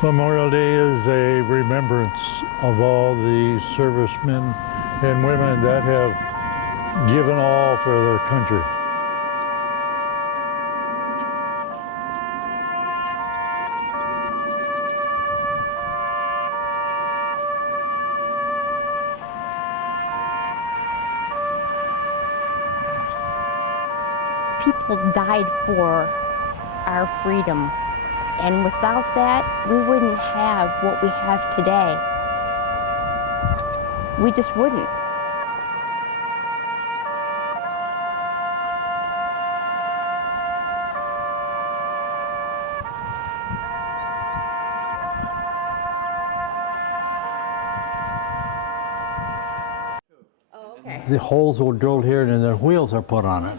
Memorial Day is a remembrance of all the servicemen and women that have given all for their country. People died for our freedom, and without that, we wouldn't have what we have today. We just wouldn't. The holes were drilled here and then the wheels are put on it.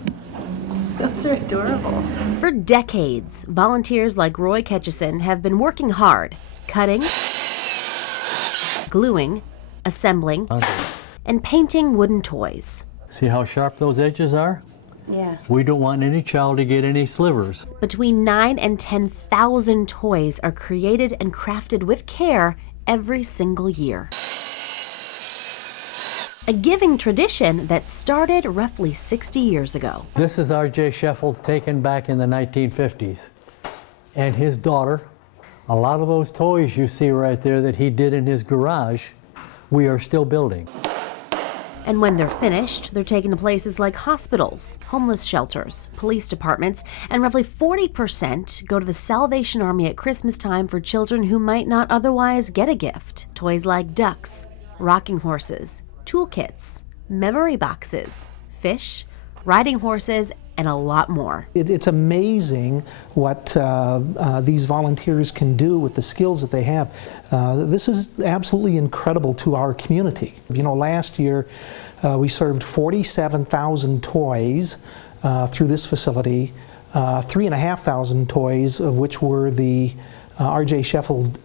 Those are adorable. For decades, volunteers like Roy Ketchison have been working hard, cutting, gluing, assembling, and painting wooden toys. See how sharp those edges are? Yeah. We don't want any child to get any slivers. Between 9,000 and 10,000 toys are created and crafted with care every single year. A giving tradition that started roughly 60 years ago. This is R.J. Sheffield taken back in the 1950s. And his daughter, a lot of those toys you see right there that he did in his garage, we are still building. And when they're finished, they're taken to places like hospitals, homeless shelters, police departments, and roughly 40% go to the Salvation Army at Christmas time for children who might not otherwise get a gift. Toys like ducks, rocking horses, toolkits, memory boxes, fish, riding horses, and a lot more. It's amazing what these volunteers can do with the skills that they have. This is absolutely incredible to our community. You know, last year we served 47,000 toys through this facility, 3,500 toys of which were the R.J. Sheffield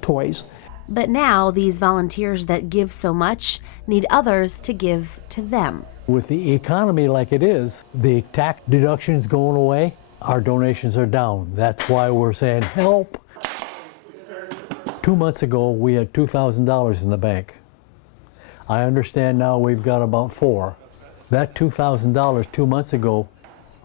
toys. But now these volunteers that give so much need others to give to them. With the economy like it is, the tax deductions going away, our donations are down. That's why we're saying help. 2 months ago, we had $2,000 in the bank. I understand now we've got about $4,000. That $2,000 2 months ago,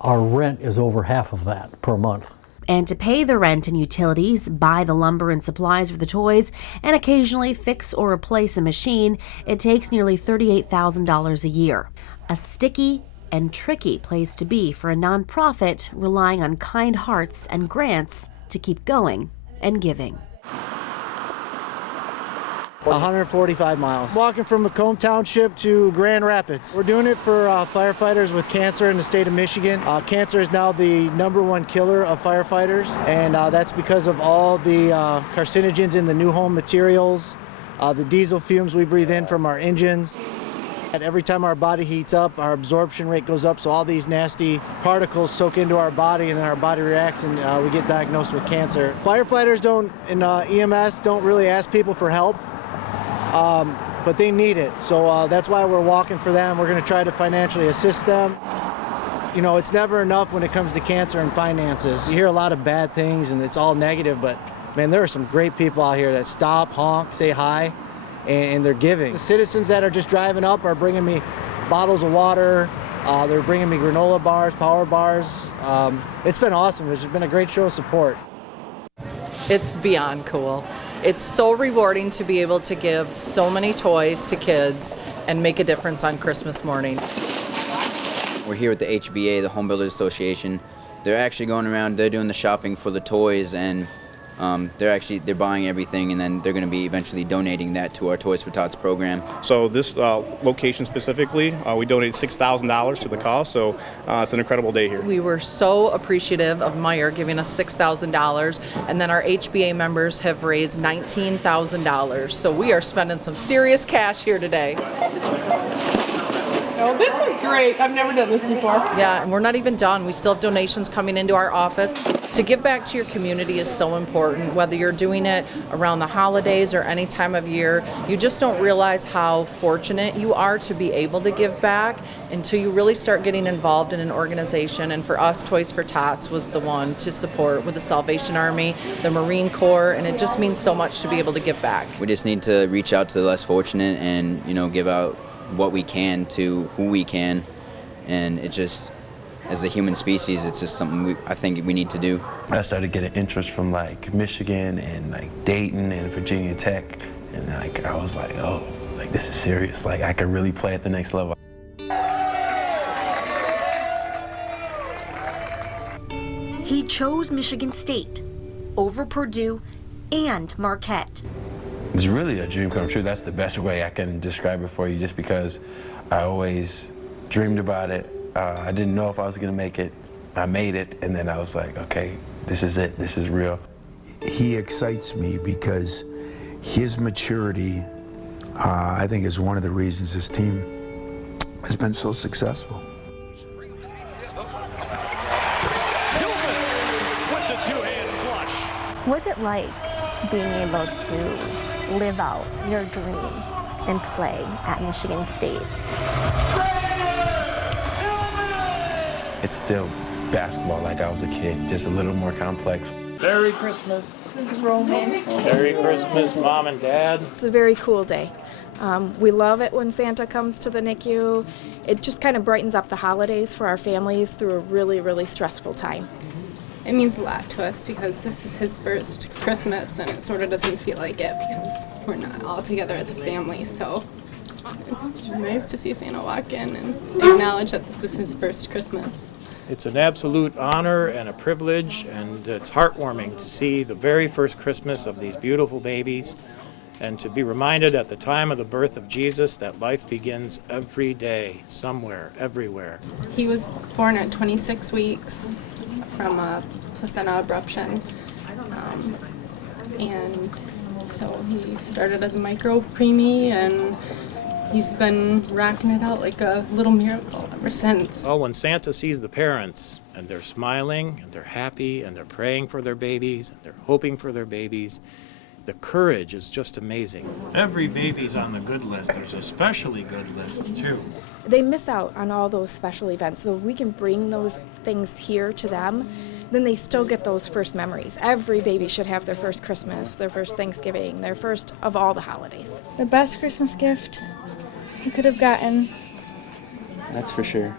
our rent is over half of that per month. And to pay the rent and utilities, buy the lumber and supplies for the toys, and occasionally fix or replace a machine, it takes nearly $38,000 a year. A sticky and tricky place to be for a nonprofit relying on kind hearts and grants to keep going and giving. 145 miles. Walking from Macomb Township to Grand Rapids. We're doing it for firefighters with cancer in the state of Michigan. Cancer is now the #1 killer of firefighters, and that's because of all the carcinogens in the new home materials, the diesel fumes we breathe in from our engines. And every time our body heats up, our absorption rate goes up, so all these nasty particles soak into our body, and then our body reacts, and we get diagnosed with cancer. Firefighters and EMS don't really ask people for help. But they need it, so that's why we're walking for them. We're going to try to financially assist them. You know, it's never enough when it comes to cancer and finances. You hear a lot of bad things and it's all negative, but man, there are some great people out here that stop, honk, say hi, and they're giving. The citizens that are just driving up are bringing me bottles of water. They're bringing me granola bars, power bars. It's been awesome. It's been a great show of support. It's beyond cool. It's so rewarding to be able to give so many toys to kids and make a difference on Christmas morning. We're here with the HBA, the Home Builders Association. They're actually going around, they're doing the shopping for the toys, and they're buying everything, and then they're going to be eventually donating that to our Toys for Tots program. So this location specifically, we donated $6,000 to the cause, so it's an incredible day here. We were so appreciative of Meijer giving us $6,000, and then our HBA members have raised $19,000. So we are spending some serious cash here today. Oh, this is great. I've never done this before. Yeah, and we're not even done. We still have donations coming into our office. To give back to your community is so important, whether you're doing it around the holidays or any time of year. You just don't realize how fortunate you are to be able to give back until you really start getting involved in an organization. And for us, Toys for Tots was the one to support with the Salvation Army, the Marine Corps, and it just means so much to be able to give back. We just need to reach out to the less fortunate and, give out what we can to who we can. And it just, as a human species, it's just something I think we need to do. I started getting interest from like Michigan and like Dayton and Virginia Tech, and like I was like, oh, like this is serious. Like I could really play at the next level. He chose Michigan State over Purdue and Marquette. It's really a dream come true. That's the best way I can describe it for you, just because I always dreamed about it. I didn't know if I was going to make it. I made it, and then I was like, okay, this is it. This is real. He excites me because his maturity, I think, is one of the reasons this team has been so successful. Tillman with the two-hand flush. What's it like being able to live out your dream and play at Michigan State? It's still basketball like I was a kid, just a little more complex. Merry Christmas, Roman. Merry Christmas, Mom and Dad. It's a very cool day. We love it when Santa comes to the NICU. It just kind of brightens up the holidays for our families through a really, really stressful time. It means a lot to us because this is his first Christmas, and it sort of doesn't feel like it because we're not all together as a family. So it's nice to see Santa walk in and acknowledge that this is his first Christmas. It's an absolute honor and a privilege, and it's heartwarming to see the very first Christmas of these beautiful babies, and to be reminded at the time of the birth of Jesus that life begins every day, somewhere, everywhere. He was born at 26 weeks from a placenta abruption, and so he started as a micro preemie, and he's been rocking it out like a little miracle ever since. Oh, when Santa sees the parents and they're smiling and they're happy and they're praying for their babies and they're hoping for their babies, the courage is just amazing. Every baby's on the good list. There's a specially good list, too. They miss out on all those special events, so if we can bring those things here to them, then they still get those first memories. Every baby should have their first Christmas, their first Thanksgiving, their first of all the holidays. The best Christmas gift you could have gotten. That's for sure.